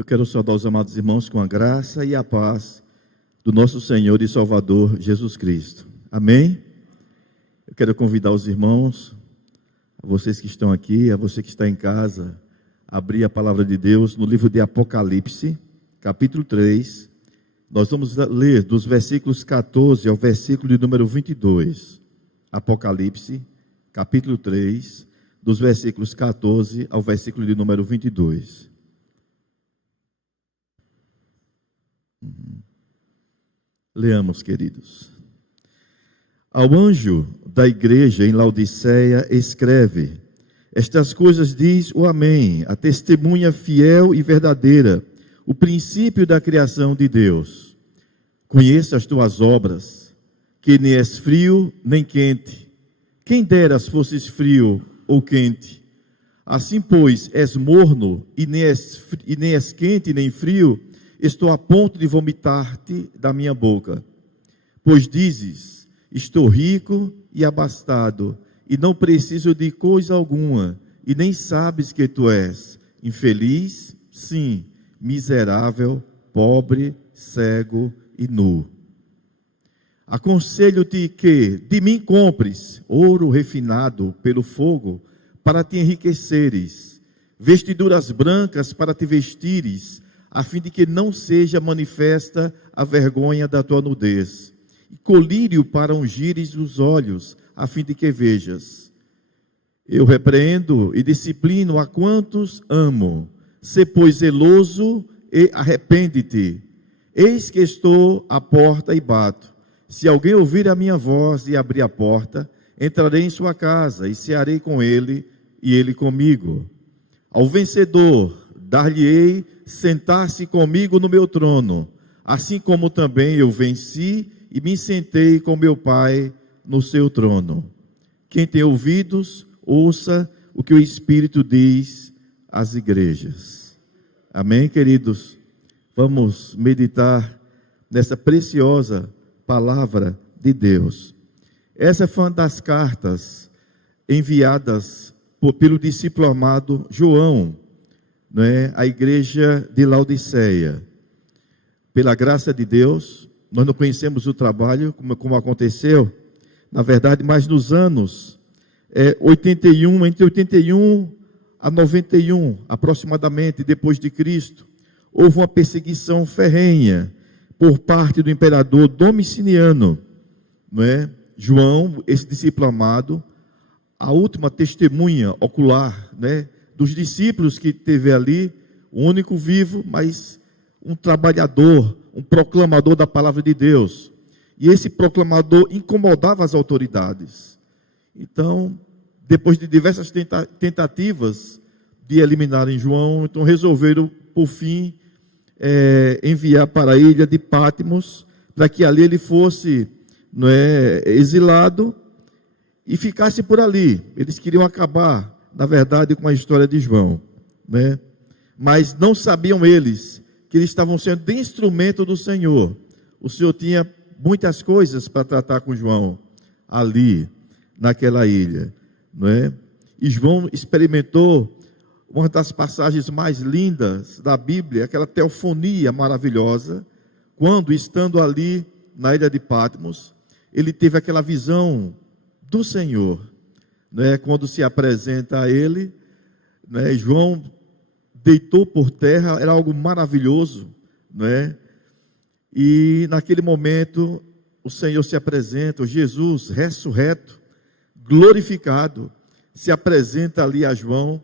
Eu quero saudar os amados irmãos com a graça e a paz do nosso Senhor e Salvador Jesus Cristo. Amém? Eu quero convidar os irmãos, a vocês que estão aqui, a você que está em casa, a abrir a palavra de Deus no livro de Apocalipse, capítulo 3. Nós vamos ler dos versículos 14 ao versículo de número 22. Apocalipse, capítulo 3, dos versículos 14 ao versículo de número 22. Leamos, queridos. Ao anjo da igreja em Laodiceia escreve: estas coisas diz o Amém, a testemunha fiel e verdadeira, o princípio da criação de Deus. Conheço as tuas obras, que nem és frio nem quente. Quem deras fosses frio ou quente. Assim, pois, és morno e nem és quente nem frio, estou a ponto de vomitar-te da minha boca. Pois dizes: estou rico e abastado, e não preciso de coisa alguma, e nem sabes que tu és infeliz, sim, miserável, pobre, cego e nu. Aconselho-te que de mim compres ouro refinado pelo fogo, para te enriqueceres, vestiduras brancas para te vestires, a fim de que não seja manifesta a vergonha da tua nudez, e colírio para ungires os olhos, a fim de que vejas. Eu repreendo e disciplino a quantos amo. Sê, pois, zeloso e arrepende-te. Eis que estou à porta e bato. Se alguém ouvir a minha voz e abrir a porta, entrarei em sua casa e cearei com ele e ele comigo. Ao vencedor dar-lhe-ei sentar-se comigo no meu trono, assim como também eu venci e me sentei com meu Pai no seu trono. Quem tem ouvidos, ouça o que o Espírito diz às igrejas. Amém, queridos? Vamos meditar nessa preciosa palavra de Deus. Essa foi uma das cartas enviadas pelo discípulo amado João, a igreja de Laodiceia. Pela graça de Deus, nós não conhecemos o trabalho, como aconteceu, na verdade, mas nos anos 81, entre 81 a 91, aproximadamente, depois de Cristo, houve uma perseguição ferrenha por parte do imperador Domiciano, João, esse discípulo amado, a última testemunha ocular, dos discípulos que teve ali, o único vivo, mas um trabalhador, um proclamador da palavra de Deus. E esse proclamador incomodava as autoridades. Então, depois de diversas tentativas de eliminarem João, então resolveram, por fim, enviar para a ilha de Patmos, para que ali ele fosse exilado e ficasse por ali. Eles queriam acabar, na verdade, com a história de João, mas não sabiam eles que eles estavam sendo de instrumento do Senhor. O Senhor tinha muitas coisas para tratar com João ali, naquela ilha, E João experimentou uma das passagens mais lindas da Bíblia, aquela teofonia maravilhosa, quando, estando ali na ilha de Patmos, ele teve aquela visão do Senhor, quando se apresenta a ele, João deitou por terra, era algo maravilhoso, e naquele momento o Senhor se apresenta, o Jesus ressurreto, glorificado, se apresenta ali a João,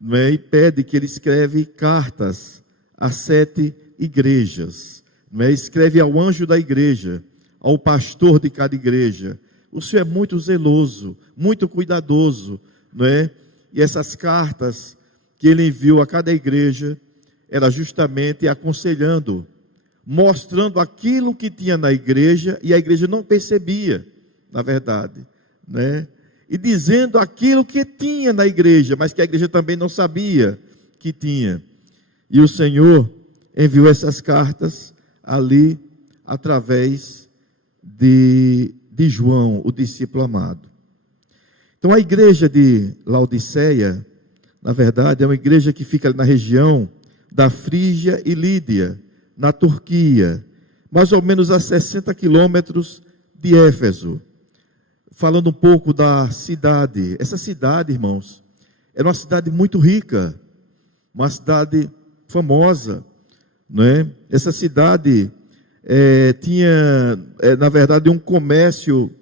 e pede que ele escreve cartas a 7 igrejas, escreve ao anjo da igreja, ao pastor de cada igreja. O Senhor é muito zeloso, muito cuidadoso, E essas cartas que ele enviou a cada igreja, era justamente aconselhando, mostrando aquilo que tinha na igreja, e a igreja não percebia, na verdade, E dizendo aquilo que tinha na igreja, mas que a igreja também não sabia que tinha. E o Senhor enviou essas cartas ali, através de João, o discípulo amado. Então a igreja de Laodiceia, na verdade, é uma igreja que fica na região da Frígia e Lídia, na Turquia, mais ou menos a 60 quilômetros de Éfeso. Falando um pouco da cidade. Essa cidade, irmãos, era uma cidade muito rica, uma cidade famosa, não é? Essa cidade tinha, na verdade, um comércio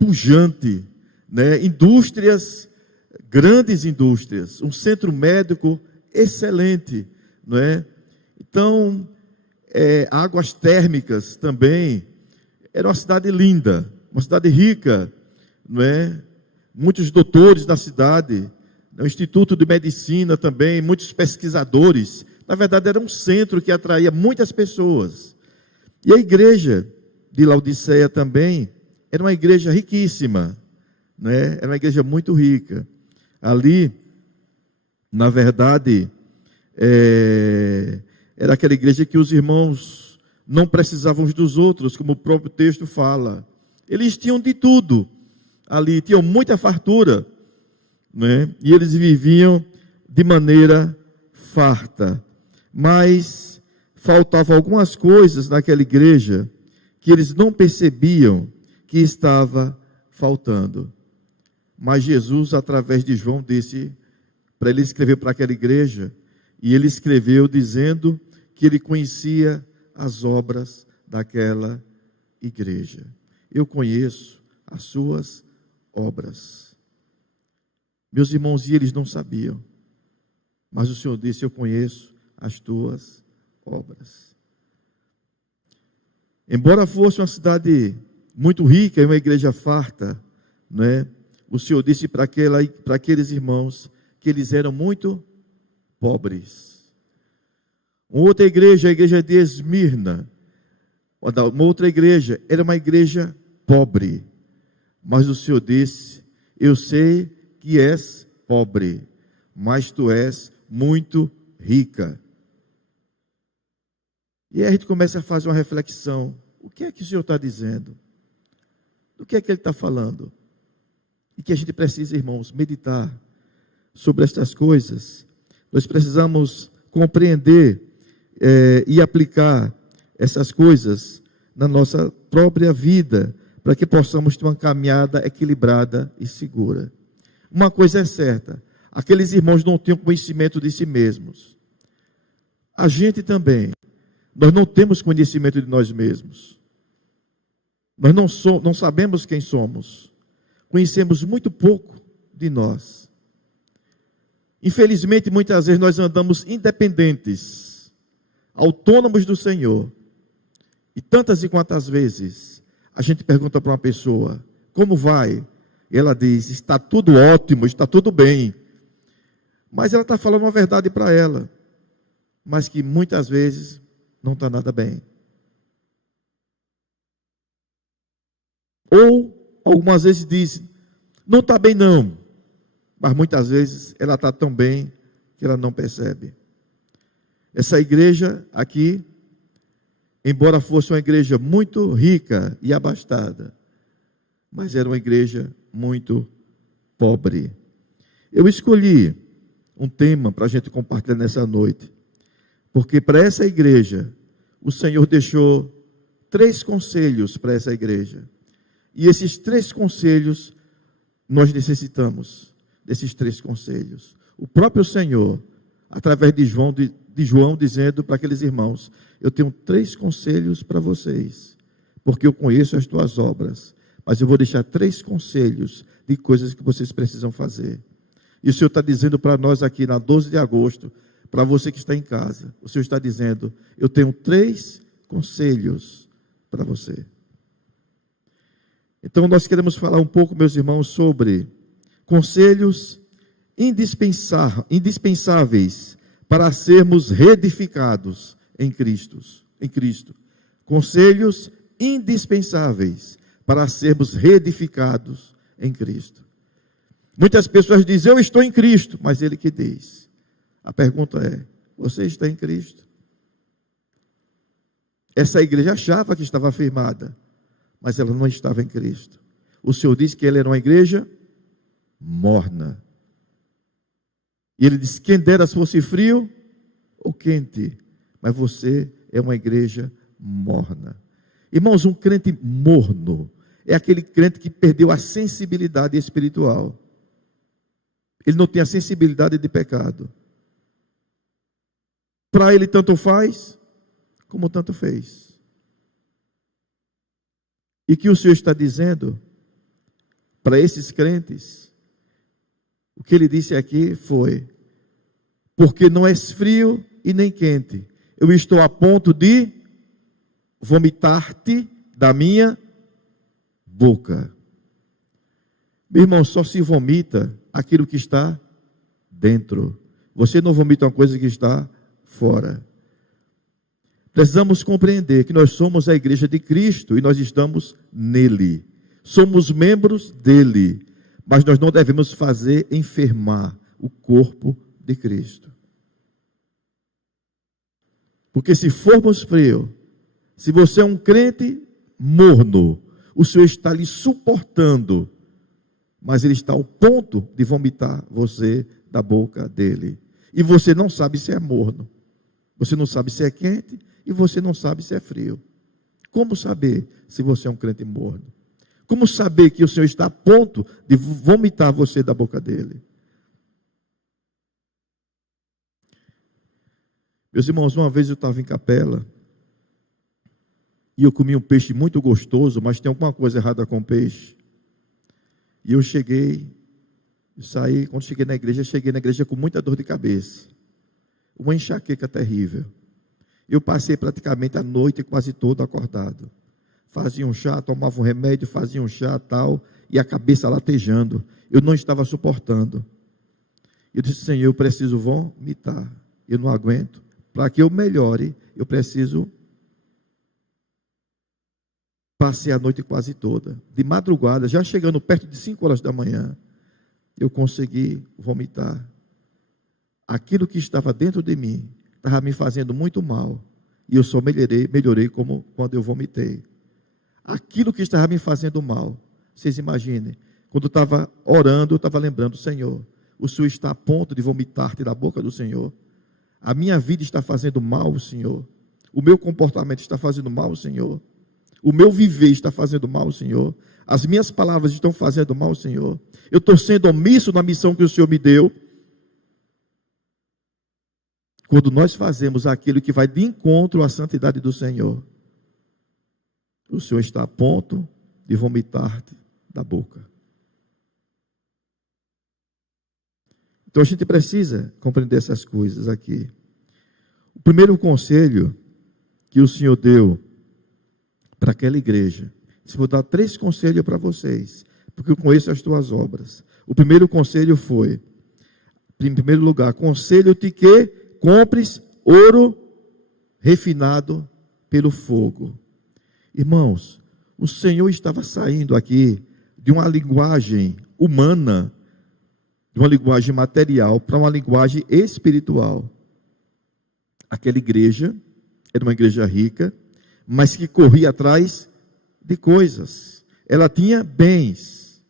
pujante, né? Indústrias, grandes indústrias, um centro médico excelente, não é? Então, águas térmicas também. Era uma cidade linda, uma cidade rica, não é? Muitos doutores da cidade, o Instituto de Medicina também, muitos pesquisadores. Na verdade, era um centro que atraía muitas pessoas. E a igreja de Laodiceia também era uma igreja riquíssima, né? Era uma igreja muito rica. Ali, na verdade, era aquela igreja que os irmãos não precisavam uns dos outros, como o próprio texto fala. Eles tinham de tudo ali, tinham muita fartura, né? E eles viviam de maneira farta. Mas faltavam algumas coisas naquela igreja que eles não percebiam que estava faltando. Mas Jesus, através de João, disse para ele escrever para aquela igreja, e ele escreveu dizendo que ele conhecia as obras daquela igreja. Eu conheço as suas obras. Meus irmãos, e eles não sabiam, mas o Senhor disse: eu conheço as tuas obras. Embora fosse uma cidade muito rica e uma igreja farta, né? O Senhor disse para aqueles irmãos que eles eram muito pobres. Uma outra igreja, a igreja de Esmirna, uma outra igreja, era uma igreja pobre. Mas o Senhor disse: eu sei que és pobre, mas tu és muito rica. E aí a gente começa a fazer uma reflexão. O que é que o Senhor está dizendo? Do que é que Ele está falando? E que a gente precisa, irmãos, meditar sobre estas coisas. Nós precisamos compreender e aplicar essas coisas na nossa própria vida, para que possamos ter uma caminhada equilibrada e segura. Uma coisa é certa: aqueles irmãos não tinham conhecimento de si mesmos. A gente também. Nós não temos conhecimento de nós mesmos. Nós não sabemos quem somos. Conhecemos muito pouco de nós. Infelizmente, muitas vezes nós andamos independentes, autônomos do Senhor. E tantas e quantas vezes a gente pergunta para uma pessoa: como vai? E ela diz: está tudo ótimo, está tudo bem. Mas ela está falando uma verdade para ela, mas que muitas vezes não está nada bem. Ou algumas vezes diz: não está bem não. Mas muitas vezes ela está tão bem que ela não percebe. Essa igreja aqui, embora fosse uma igreja muito rica e abastada, mas era uma igreja muito pobre. Eu escolhi um tema para a gente compartilhar nessa noite, porque para essa igreja, o Senhor deixou 3 conselhos para essa igreja. E esses 3 conselhos, nós necessitamos desses 3 conselhos. O próprio Senhor, através de João, dizendo para aqueles irmãos: eu tenho 3 conselhos para vocês, porque eu conheço as tuas obras, mas eu vou deixar 3 conselhos de coisas que vocês precisam fazer. E o Senhor está dizendo para nós aqui, na 12 de agosto, para você que está em casa, o Senhor está dizendo: eu tenho 3 conselhos para você. Então nós queremos falar um pouco, meus irmãos, sobre conselhos indispensáveis para sermos reedificados em Cristo. Conselhos indispensáveis para sermos reedificados em Cristo. Muitas pessoas dizem: eu estou em Cristo, mas Ele que diz. A pergunta é: você está em Cristo? Essa igreja achava que estava firmada, mas ela não estava em Cristo. O Senhor disse que ela era uma igreja morna. E Ele disse: quem dera se fosse frio ou quente, mas você é uma igreja morna. Irmãos, um crente morno é aquele crente que perdeu a sensibilidade espiritual. Ele não tem a sensibilidade de pecado. Para ele tanto faz, como tanto fez. E que o Senhor está dizendo para esses crentes, o que ele disse aqui foi: porque não és frio e nem quente, eu estou a ponto de vomitar-te da minha boca. Meu irmão, só se vomita aquilo que está dentro. Você não vomita uma coisa que está fora. Precisamos compreender que nós somos a igreja de Cristo e nós estamos nele. Somos membros dele, mas nós não devemos fazer enfermar o corpo de Cristo. Porque se formos frios, se você é um crente morno, o Senhor está lhe suportando, mas Ele está ao ponto de vomitar você da boca dele. E você não sabe se é morno, você não sabe se é quente, e você não sabe se é frio. Como saber se você é um crente morno? Como saber que o Senhor está a ponto de vomitar você da boca dele? Meus irmãos, uma vez eu estava em Capela, e eu comi um peixe muito gostoso, mas tem alguma coisa errada com o peixe. E eu saí, quando cheguei na igreja com muita dor de cabeça. Uma enxaqueca terrível. Eu passei praticamente a noite quase toda acordado. Fazia um chá, tomava um remédio, fazia um chá tal, e a cabeça latejando. Eu não estava suportando. Eu disse: Senhor, eu preciso vomitar. Eu não aguento. Para que eu melhore, eu preciso. Passei a noite quase toda. De madrugada, já chegando perto de 5 horas da manhã, eu consegui vomitar. Aquilo que estava dentro de mim estava me fazendo muito mal. E eu só melhorei como quando eu vomitei. Aquilo que estava me fazendo mal, vocês imaginem, quando eu estava orando, eu estava lembrando: Senhor, o Senhor está a ponto de vomitar-te da boca do Senhor. A minha vida está fazendo mal, Senhor. O meu comportamento está fazendo mal, Senhor. O meu viver está fazendo mal, Senhor. As minhas palavras estão fazendo mal, Senhor. Eu estou sendo omisso na missão que o Senhor me deu. Quando nós fazemos aquilo que vai de encontro à santidade do Senhor, o Senhor está a ponto de vomitar-te da boca. Então a gente precisa compreender essas coisas aqui. O primeiro conselho que o Senhor deu para aquela igreja, se vou dar 3 conselhos para vocês, porque eu conheço as tuas obras. O primeiro conselho foi, em primeiro lugar, aconselho-te que compres ouro refinado pelo fogo. Irmãos, o Senhor estava saindo aqui de uma linguagem humana, de uma linguagem material, para uma linguagem espiritual. Aquela igreja era uma igreja rica, mas que corria atrás de coisas. Ela tinha bens.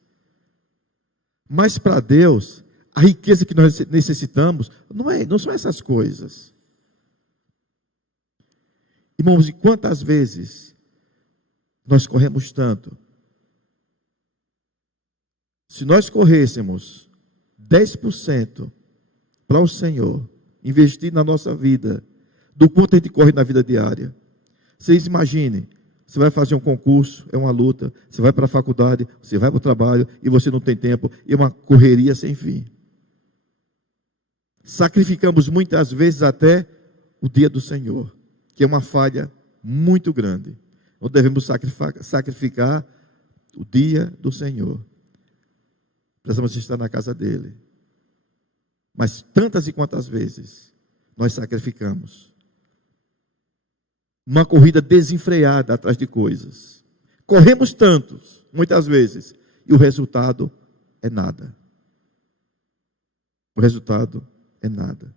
Mas para Deus, a riqueza que nós necessitamos não são essas coisas. Irmãos, e quantas vezes nós corremos tanto? Se nós corrêssemos 10% para o Senhor, investir na nossa vida, do quanto a gente corre na vida diária. Vocês imaginem, você vai fazer um concurso, é uma luta, você vai para a faculdade, você vai para o trabalho, e você não tem tempo, é uma correria sem fim. Sacrificamos muitas vezes até o dia do Senhor, que é uma falha muito grande. Não devemos sacrificar o dia do Senhor. Precisamos estar na casa dele. Mas tantas e quantas vezes nós sacrificamos. Uma corrida desenfreada atrás de coisas. Corremos tantos, muitas vezes, e o resultado é nada. O resultado é nada.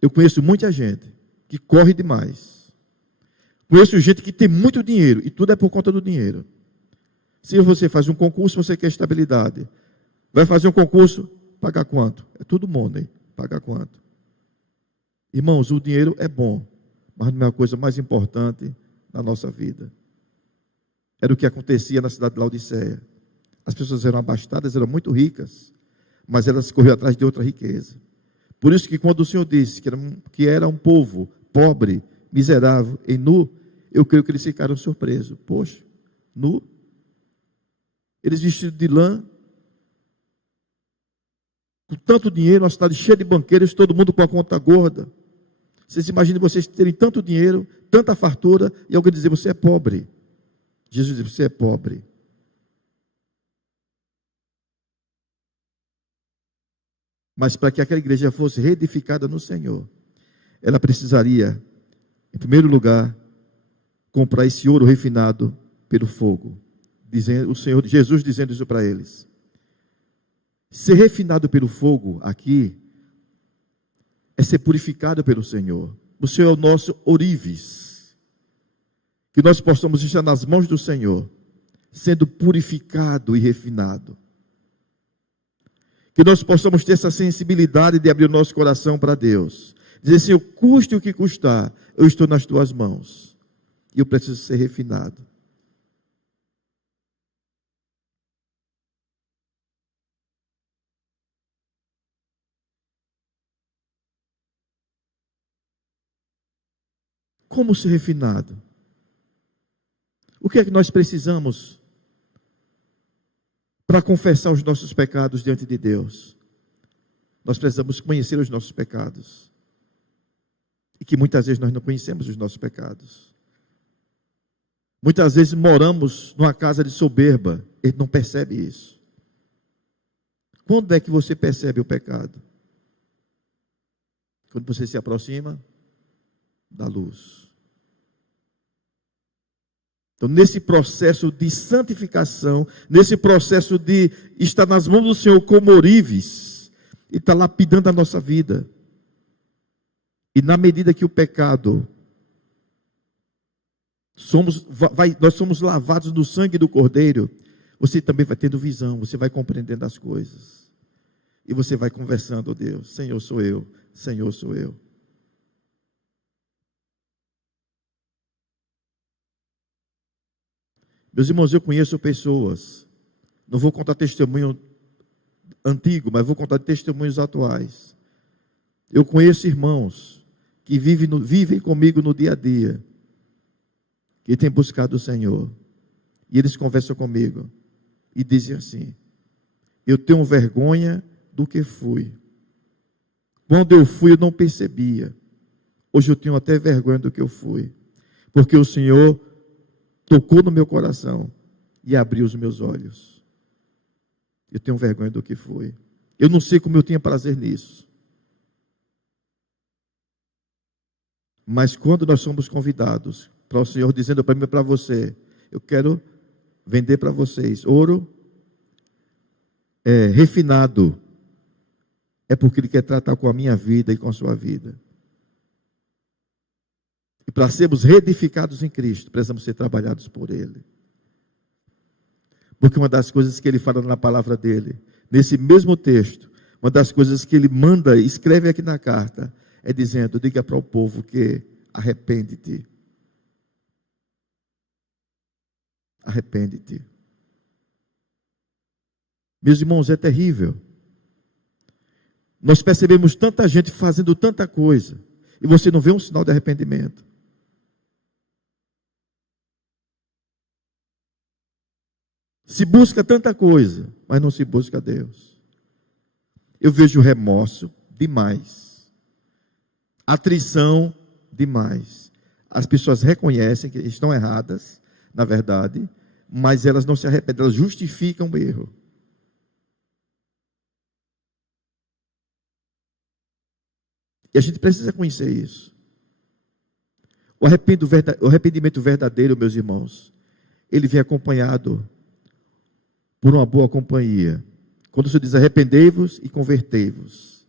Eu conheço muita gente que corre demais. Conheço gente que tem muito dinheiro, e tudo é por conta do dinheiro. Se você faz um concurso, você quer estabilidade. Vai fazer um concurso Pagar quanto? É tudo money. Pagar quanto? Irmãos, o dinheiro é bom, mas não é a coisa mais importante na nossa vida. Era o que acontecia na cidade de Laodiceia. As pessoas eram abastadas, eram muito ricas, mas elas corriam atrás de outra riqueza. Por isso que quando o Senhor disse que era um povo pobre, miserável e nu, eu creio que eles ficaram surpresos. Poxa, nu? Eles vestidos de lã, com tanto dinheiro, uma cidade cheia de banqueiros, todo mundo com a conta gorda. Vocês imaginem vocês terem tanto dinheiro, tanta fartura, e alguém dizer, você é pobre. Jesus diz, você é pobre. Mas para que aquela igreja fosse reedificada no Senhor, ela precisaria, em primeiro lugar, comprar esse ouro refinado pelo fogo. O Senhor, Jesus dizendo isso para eles. Ser refinado pelo fogo aqui é ser purificado pelo Senhor. O Senhor é o nosso ourives. Que nós possamos estar nas mãos do Senhor, sendo purificado e refinado. Que nós possamos ter essa sensibilidade de abrir o nosso coração para Deus. Dizer, Senhor, custe o que custar, eu estou nas tuas mãos. E eu preciso ser refinado. Como ser refinado? O que é que nós precisamos para confessar os nossos pecados diante de Deus? Nós precisamos conhecer os nossos pecados. E que muitas vezes nós não conhecemos os nossos pecados. Muitas vezes moramos numa casa de soberba, ele não percebe isso. Quando é que você percebe o pecado? Quando você se aproxima da luz. Então, nesse processo de santificação, nesse processo de estar nas mãos do Senhor como ourives, Ele está lapidando a nossa vida. E na medida que o pecado, nós somos lavados no sangue do Cordeiro, você também vai tendo visão, você vai compreendendo as coisas. E você vai conversando, oh Deus, Senhor sou eu, Senhor sou eu. Meus irmãos, eu conheço pessoas, não vou contar testemunho antigo, mas vou contar testemunhos atuais. Eu conheço irmãos que vivem comigo no dia a dia, que têm buscado o Senhor, e eles conversam comigo, e dizem assim, eu tenho vergonha do que fui. Quando eu fui eu não percebia, hoje eu tenho até vergonha do que eu fui, porque o Senhor tocou no meu coração e abriu os meus olhos. Eu tenho vergonha do que fui. Eu não sei como eu tinha prazer nisso. Mas quando nós somos convidados para o Senhor dizendo para mim e para você, eu quero vender para vocês ouro refinado, é porque Ele quer tratar com a minha vida e com a sua vida. E para sermos reedificados em Cristo, precisamos ser trabalhados por Ele. Porque uma das coisas que Ele fala na palavra dEle, nesse mesmo texto, uma das coisas que Ele manda, escreve aqui na carta, é dizendo, diga para o povo que arrepende-te. Arrepende-te. Meus irmãos, é terrível. Nós percebemos tanta gente fazendo tanta coisa, e você não vê um sinal de arrependimento. Se busca tanta coisa, mas não se busca Deus. Eu vejo remorso demais. Atrição demais. As pessoas reconhecem que estão erradas, na verdade, mas elas não se arrependem, elas justificam o erro. E a gente precisa conhecer isso. O arrependimento verdadeiro, meus irmãos, ele vem acompanhado por uma boa companhia. Quando o Senhor diz arrependei-vos e convertei-vos,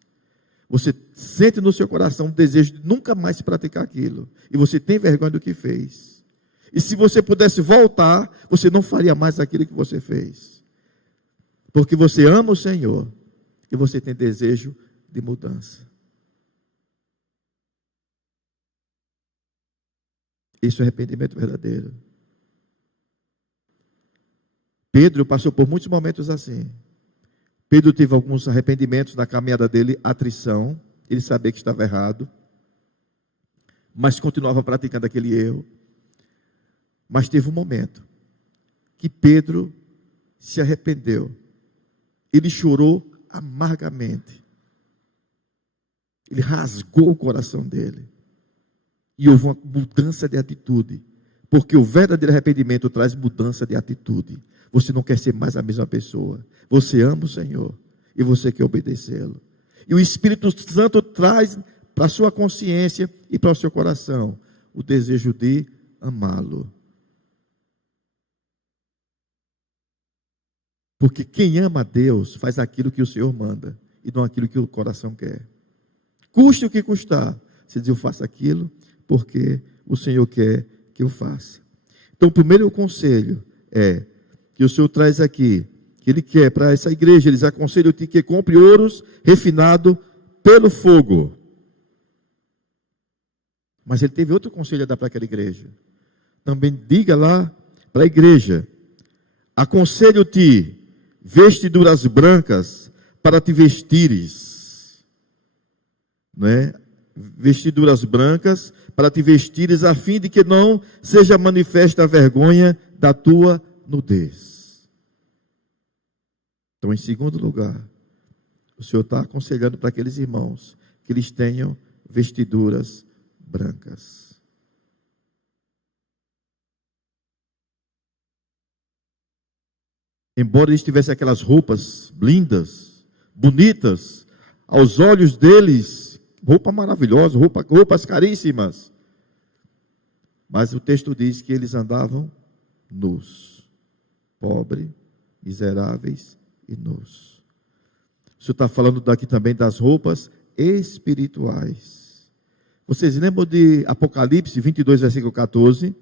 você sente no seu coração o desejo de nunca mais praticar aquilo, e você tem vergonha do que fez. E se você pudesse voltar, você não faria mais aquilo que você fez, porque você ama o Senhor, e você tem desejo de mudança. Isso é arrependimento verdadeiro. Pedro passou por muitos momentos assim. Pedro teve alguns arrependimentos na caminhada dele, atrição, ele sabia que estava errado, mas continuava praticando aquele erro. Mas teve um momento que Pedro se arrependeu. Ele chorou amargamente. Ele rasgou o coração dele. E houve uma mudança de atitude. Porque o verdadeiro arrependimento traz mudança de atitude. Você não quer ser mais a mesma pessoa. Você ama o Senhor e você quer obedecê-lo. E o Espírito Santo traz para a sua consciência e para o seu coração o desejo de amá-lo. Porque quem ama a Deus faz aquilo que o Senhor manda e não aquilo que o coração quer. Custe o que custar. Você diz, eu faço aquilo porque o Senhor quer que eu faça. Então, o primeiro conselho é que o Senhor traz aqui, que Ele quer para essa igreja, eles aconselham-te que compre ouros refinado pelo fogo. Mas Ele teve outro conselho a dar para aquela igreja. Também diga lá para a igreja, aconselho-te vestiduras brancas para te vestires, não é? Vestiduras brancas para te vestires, a fim de que não seja manifesta a vergonha da tua nudez. Então, em segundo lugar, o Senhor está aconselhando para aqueles irmãos que eles tenham vestiduras brancas. Embora eles tivessem aquelas roupas lindas, bonitas, aos olhos deles, roupa maravilhosa, roupas caríssimas. Mas o texto diz que eles andavam nus, pobres, miseráveis e nus. O Senhor está falando daqui também das roupas espirituais. Vocês lembram de Apocalipse 22, versículo 14?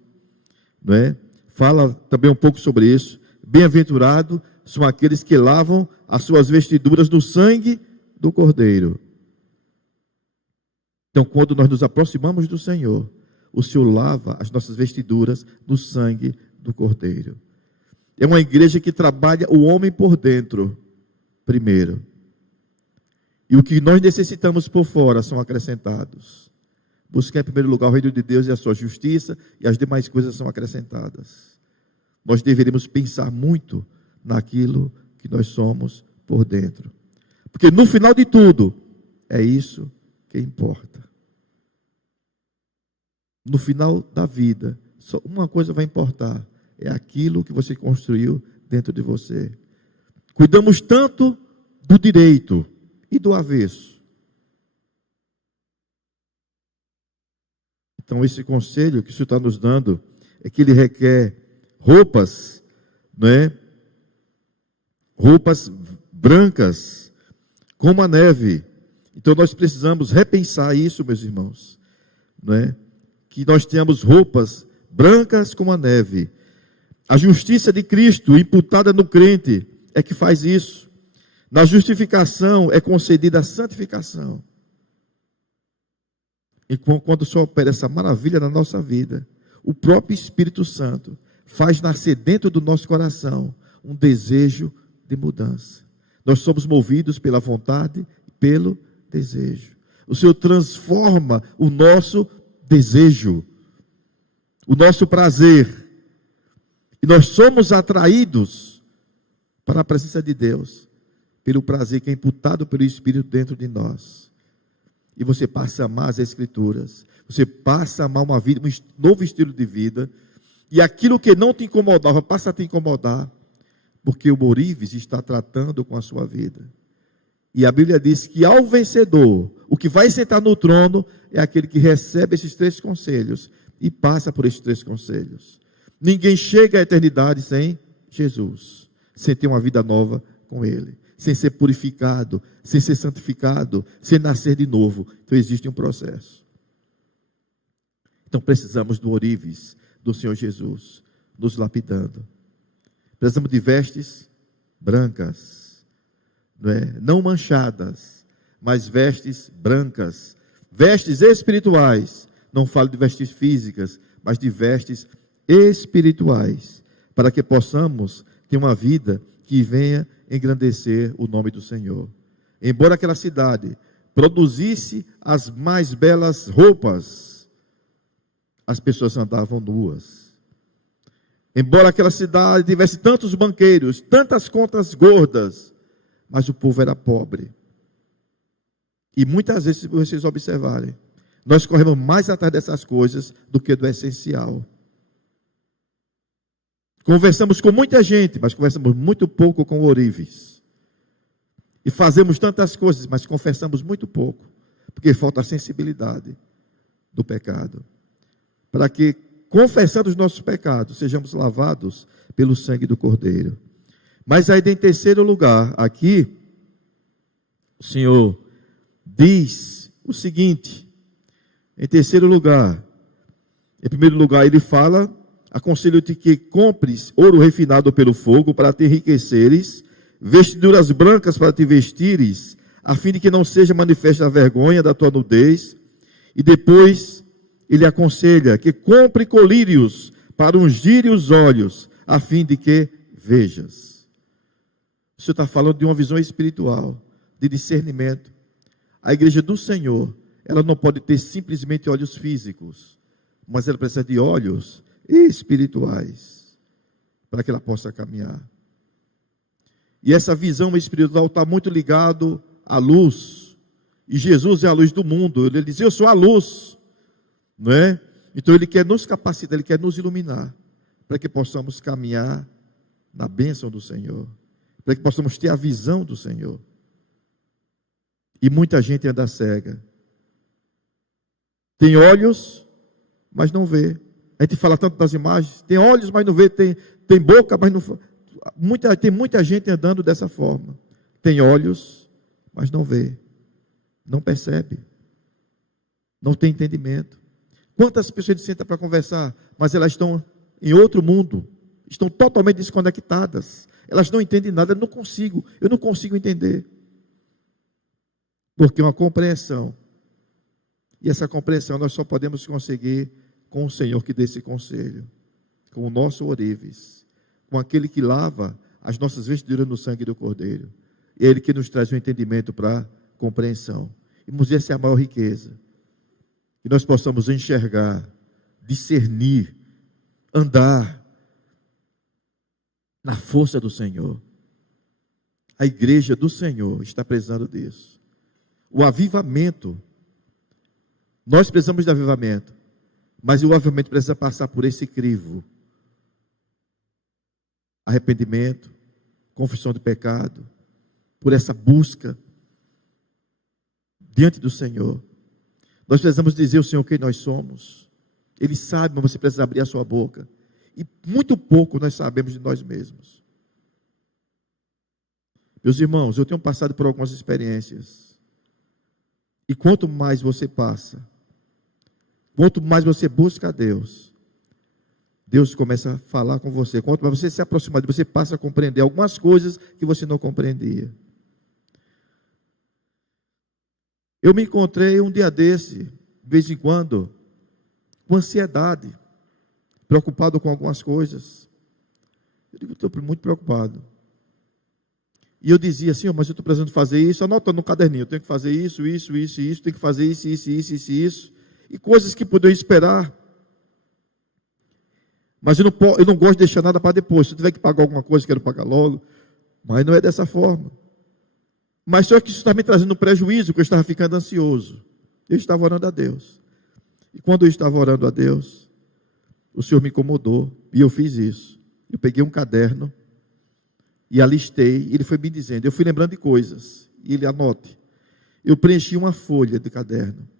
Não é? Fala também um pouco sobre isso. Bem-aventurados são aqueles que lavam as suas vestiduras no sangue do Cordeiro. Então, quando nós nos aproximamos do Senhor, o Senhor lava as nossas vestiduras no sangue do Cordeiro. É uma igreja que trabalha o homem por dentro, primeiro. E o que nós necessitamos por fora são acrescentados. Buscar em primeiro lugar o reino de Deus e a sua justiça, e as demais coisas são acrescentadas. Nós deveríamos pensar muito naquilo que nós somos por dentro. Porque no final de tudo, é isso que importa. No final da vida, só uma coisa vai importar, é aquilo que você construiu dentro de você. Cuidamos tanto do direito e do avesso. Então, esse conselho que o Senhor está nos dando é que ele requer roupas, não é? Roupas brancas, como a neve. Então, nós precisamos repensar isso, meus irmãos, não é? Que nós tenhamos roupas brancas como a neve. A justiça de Cristo imputada no crente é que faz isso. Na justificação é concedida a santificação. E quando o Senhor opera essa maravilha na nossa vida, o próprio Espírito Santo faz nascer dentro do nosso coração um desejo de mudança. Nós somos movidos pela vontade e pelo desejo. O Senhor transforma o nosso desejo, o nosso prazer. E nós somos atraídos para a presença de Deus, pelo prazer que é imputado pelo Espírito dentro de nós. E você passa a amar as Escrituras, você passa a amar uma vida, um novo estilo de vida, e aquilo que não te incomodava passa a te incomodar, porque o ourives está tratando com a sua vida. E a Bíblia diz que ao vencedor, o que vai sentar no trono é aquele que recebe esses 3 conselhos e passa por esses 3 conselhos. Ninguém chega à eternidade sem Jesus, sem ter uma vida nova com Ele, sem ser purificado, sem ser santificado, sem nascer de novo. Então existe um processo. Então precisamos do ourives do Senhor Jesus, nos lapidando. Precisamos de vestes brancas. não manchadas, mas vestes brancas, vestes espirituais. Não falo de vestes físicas, mas de vestes espirituais, para que possamos ter uma vida que venha engrandecer o nome do Senhor. Embora aquela cidade produzisse as mais belas roupas, as pessoas andavam nuas. Embora aquela cidade tivesse tantos banqueiros, tantas contas gordas, mas o povo era pobre. E muitas vezes, se vocês observarem, nós corremos mais atrás dessas coisas do que do essencial. Conversamos com muita gente, mas conversamos muito pouco com ourives. E fazemos tantas coisas, mas confessamos muito pouco, porque falta a sensibilidade do pecado. Para que, confessando os nossos pecados, sejamos lavados pelo sangue do Cordeiro. Mas aí, em terceiro lugar, aqui, o Senhor diz o seguinte, em terceiro lugar, em primeiro lugar, ele fala: aconselho-te que compres ouro refinado pelo fogo para te enriqueceres, vestiduras brancas para te vestires, a fim de que não seja manifesta a vergonha da tua nudez. E depois ele aconselha que compre colírios para ungir os olhos, a fim de que vejas. O Senhor está falando de uma visão espiritual, de discernimento. A igreja do Senhor, ela não pode ter simplesmente olhos físicos, mas ela precisa de olhos espirituais, para que ela possa caminhar. E essa visão espiritual está muito ligado à luz, e Jesus é a luz do mundo. Ele diz: eu sou a luz, não é? Então ele quer nos capacitar, ele quer nos iluminar, para que possamos caminhar na bênção do Senhor, para que possamos ter a visão do Senhor. E muita gente anda cega, tem olhos, mas não vê. A gente fala tanto das imagens, tem olhos, mas não vê, tem boca, mas não... Tem muita gente andando dessa forma. Tem olhos, mas não vê, não percebe, não tem entendimento. Quantas pessoas se sentam para conversar, mas elas estão em outro mundo, estão totalmente desconectadas, elas não entendem nada. Eu não consigo entender, porque uma compreensão, e essa compreensão nós só podemos conseguir com o Senhor que dá esse conselho, com o nosso ourives, com aquele que lava as nossas vestiduras no sangue do Cordeiro. E é Ele que nos traz o entendimento para a compreensão. E essa é a maior riqueza. Que nós possamos enxergar, discernir, andar na força do Senhor. A igreja do Senhor está precisando disso. O avivamento, nós precisamos de avivamento, mas o avivamento precisa passar por esse crivo: arrependimento, confissão de pecado, por essa busca diante do Senhor. Nós precisamos dizer ao Senhor quem nós somos. Ele sabe, mas você precisa abrir a sua boca. E muito pouco nós sabemos de nós mesmos. Meus irmãos, eu tenho passado por algumas experiências. E quanto mais você passa, quanto mais você busca a Deus, Deus começa a falar com você. Quanto mais você se aproximar de você, passa a compreender algumas coisas que você não compreendia. Eu me encontrei um dia desse, de vez em quando, com ansiedade, preocupado com algumas coisas. Eu digo: estou muito preocupado. E eu dizia assim: mas eu estou precisando fazer isso, anotando no caderninho, eu tenho que fazer isso, tenho que fazer isso. E coisas que poderiam esperar. Mas eu não gosto de deixar nada para depois. Se eu tiver que pagar alguma coisa, eu quero pagar logo. Mas não é dessa forma. Mas só que isso está me trazendo prejuízo, porque eu estava ficando ansioso. Eu estava orando a Deus. E quando eu estava orando a Deus, o Senhor me incomodou. E eu fiz isso. Eu peguei um caderno e alistei. E Ele foi me dizendo. Eu fui lembrando de coisas. E Ele: anote. Eu preenchi uma folha de caderno.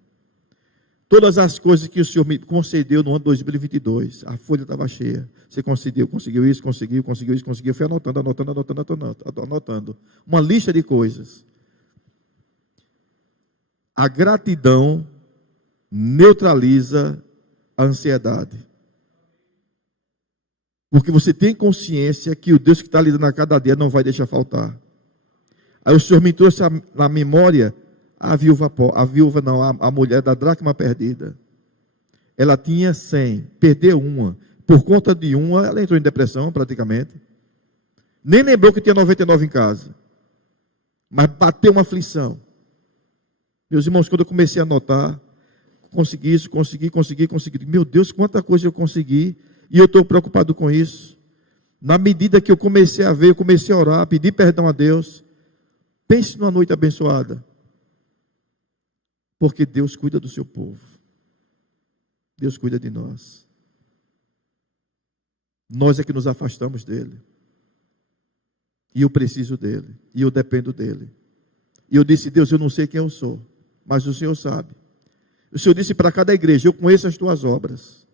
Todas as coisas que o Senhor me concedeu no ano 2022, a folha estava cheia. Você conseguiu isso, conseguiu isso. Eu fui anotando. Uma lista de coisas. A gratidão neutraliza a ansiedade. Porque você tem consciência que o Deus que está lhe dando a cada dia não vai deixar faltar. Aí o Senhor me trouxe na memória a mulher da dracma perdida. Ela tinha 100, perdeu uma. Por conta de uma, ela entrou em depressão praticamente. Nem lembrou que tinha 99 em casa. Mas bateu uma aflição. Meus irmãos, quando eu comecei a anotar, consegui isso, consegui. Meu Deus, quanta coisa eu consegui. E eu estou preocupado com isso. Na medida que eu comecei a ver, eu comecei a orar, pedir perdão a Deus. Pense numa noite abençoada. Porque Deus cuida do seu povo. Deus cuida de nós. Nós é que nos afastamos dele. E eu preciso dele. E eu dependo dele. E eu disse: Deus, eu não sei quem eu sou, mas o Senhor sabe. O Senhor disse para cada igreja: eu conheço as tuas obras.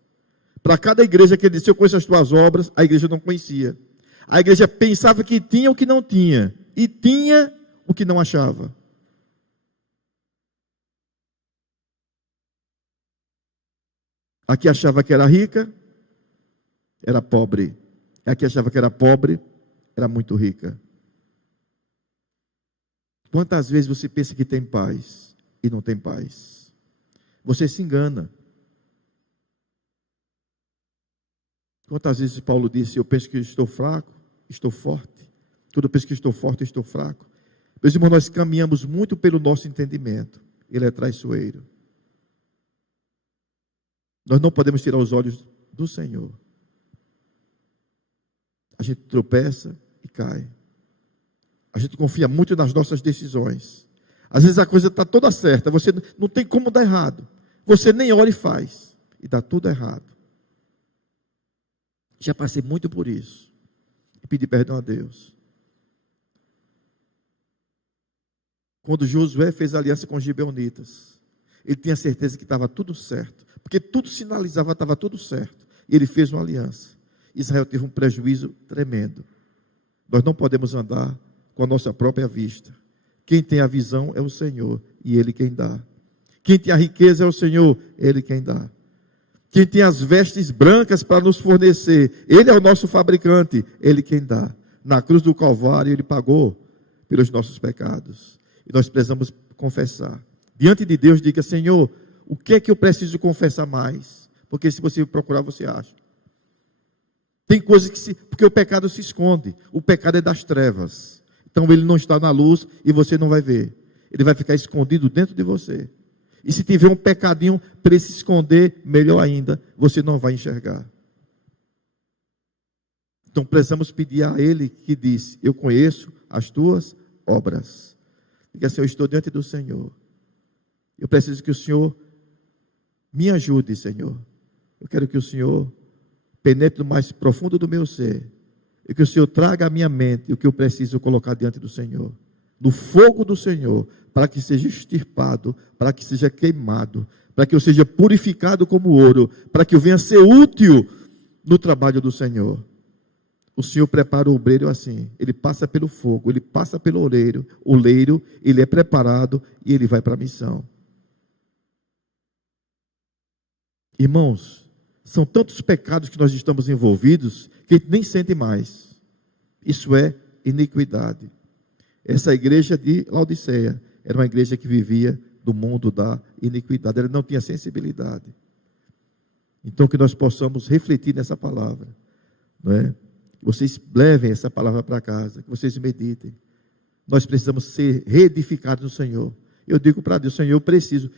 Para cada igreja que ele disse: eu conheço as tuas obras, a igreja não conhecia. A igreja pensava que tinha o que não tinha. E tinha o que não achava. Aqui achava que era rica, era pobre. Aqui achava que era pobre, era muito rica. Quantas vezes você pensa que tem paz e não tem paz? Você se engana. Quantas vezes Paulo disse: eu penso que estou fraco, estou forte. Quando eu penso que estou forte, estou fraco. Meus irmãos, nós caminhamos muito pelo nosso entendimento. Ele é traiçoeiro. Nós não podemos tirar os olhos do Senhor. A gente tropeça e cai. A gente confia muito nas nossas decisões. Às vezes a coisa está toda certa, você não tem como dar errado. Você nem olha e faz, e dá tudo errado. Já passei muito por isso. E pedi perdão a Deus. Quando Josué fez aliança com os gibeonitas, ele tinha certeza que estava tudo certo. Porque tudo sinalizava que estava tudo certo. E ele fez uma aliança. Israel teve um prejuízo tremendo. Nós não podemos andar com a nossa própria vista. Quem tem a visão é o Senhor, e Ele quem dá. Quem tem a riqueza é o Senhor, Ele quem dá. Quem tem as vestes brancas para nos fornecer, Ele é o nosso fabricante, Ele quem dá. Na cruz do Calvário, Ele pagou pelos nossos pecados. E nós precisamos confessar. Diante de Deus, diga: Senhor, o que é que eu preciso confessar mais? Porque se você procurar, você acha. Tem coisas porque o pecado se esconde. O pecado é das trevas. Então ele não está na luz e você não vai ver. Ele vai ficar escondido dentro de você. E se tiver um pecadinho para ele se esconder, melhor ainda, você não vai enxergar. Então precisamos pedir a Ele que diz: eu conheço as tuas obras. Diga assim: eu estou diante do Senhor. Eu preciso que o Senhor me ajude, Senhor. Eu quero que o Senhor penetre no mais profundo do meu ser. E que o Senhor traga à minha mente o que eu preciso colocar diante do Senhor. No fogo do Senhor, para que seja extirpado, para que seja queimado, para que eu seja purificado como ouro, para que eu venha ser útil no trabalho do Senhor. O Senhor prepara o obreiro assim. Ele passa pelo fogo, ele passa pelo oleiro, ele é preparado e ele vai para a missão. Irmãos, são tantos pecados que nós estamos envolvidos que a gente nem sente mais. Isso é iniquidade. Essa igreja de Laodiceia era uma igreja que vivia do mundo da iniquidade. Ela não tinha sensibilidade. Então que nós possamos refletir nessa palavra, não é? Vocês levem essa palavra para casa, que vocês meditem. Nós precisamos ser reedificados no Senhor. Eu digo para Deus: Senhor,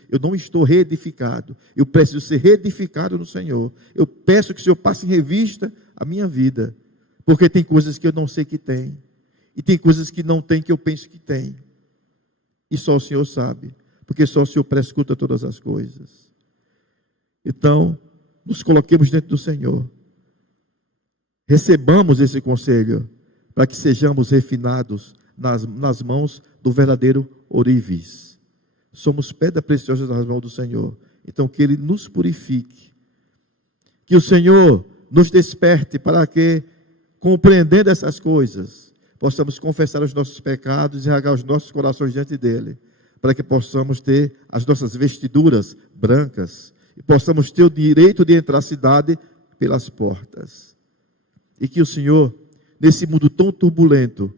eu não estou reedificado, eu preciso ser reedificado no Senhor. Eu peço que o Senhor passe em revista a minha vida, porque tem coisas que eu não sei que tem, e tem coisas que não tem que eu penso que tem, e só o Senhor sabe, porque só o Senhor prescruta todas as coisas. Então, nos coloquemos dentro do Senhor, recebamos esse conselho, para que sejamos refinados nas mãos do verdadeiro ourives. Somos pedra preciosa nas mãos do Senhor. Então que Ele nos purifique. Que o Senhor nos desperte para que, compreendendo essas coisas, possamos confessar os nossos pecados e enxugar os nossos corações diante dEle. Para que possamos ter as nossas vestiduras brancas e possamos ter o direito de entrar à cidade pelas portas. E que o Senhor, nesse mundo tão turbulento,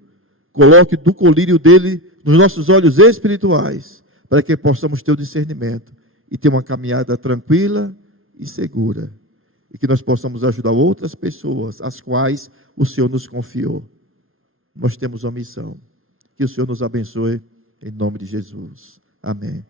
coloque do colírio dele nos nossos olhos espirituais, para que possamos ter o discernimento e ter uma caminhada tranquila e segura, e que nós possamos ajudar outras pessoas, as quais o Senhor nos confiou. Nós temos uma missão. Que o Senhor nos abençoe, em nome de Jesus. Amém.